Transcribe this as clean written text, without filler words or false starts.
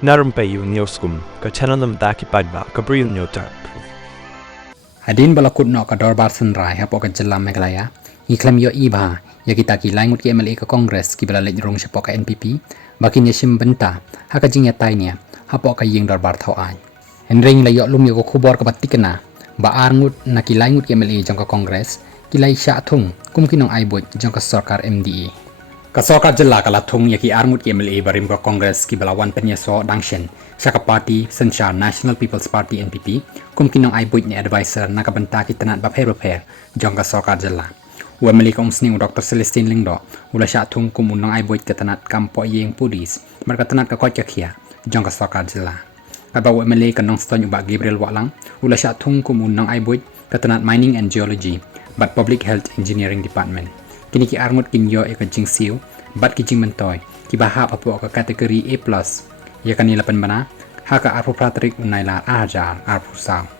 Na Rympei U ka channel nabynta paidbah Bri U Hynñiewtrep. Hadin balakut no ka dorbar sunrai hapo ka jelam Meghalaya iklam yo iba ya kita ki langut ki MLA ka Congress ki bala lejrong siapa ka NPP bakin ya benta haka jing ya tainya hapo ka ying dorbar thau ai henring la yo lum yo ko khubor ka batikna ba arngut na ki langut ki MLA jong ka Congress ki lai sha Thung kum ki nong ai Buit jong ka Sorkar MDA ka Sorkar jela kala Thung ya ki arngut ki MLA Barim ka Congress ki bala wan penya so dangshen Saka Party Sencha National People's Party NPP kum kinong ai Buit ni advisor nakabenta ki tanat bapher jong ka Sorkar jela Wemeli ka umsning Dr. Celestine Lingdo ula sya Thung kum unong ai Buit ka tanat kampo yeng pudis marka tanat ka koi kia jong ka Sorkar jela kaba wemeli ka nong ston uba Gabriel Walang ula sya Thung kum unong ai Buit ka tanat mining and geology but public health engineering department kini ki arngut kinyo e ka jingsiu bat ki jingmentoy ki bahap apo ka kategori A+ ya kanila penbana haka arpu pratrik unaila ajar arpu saw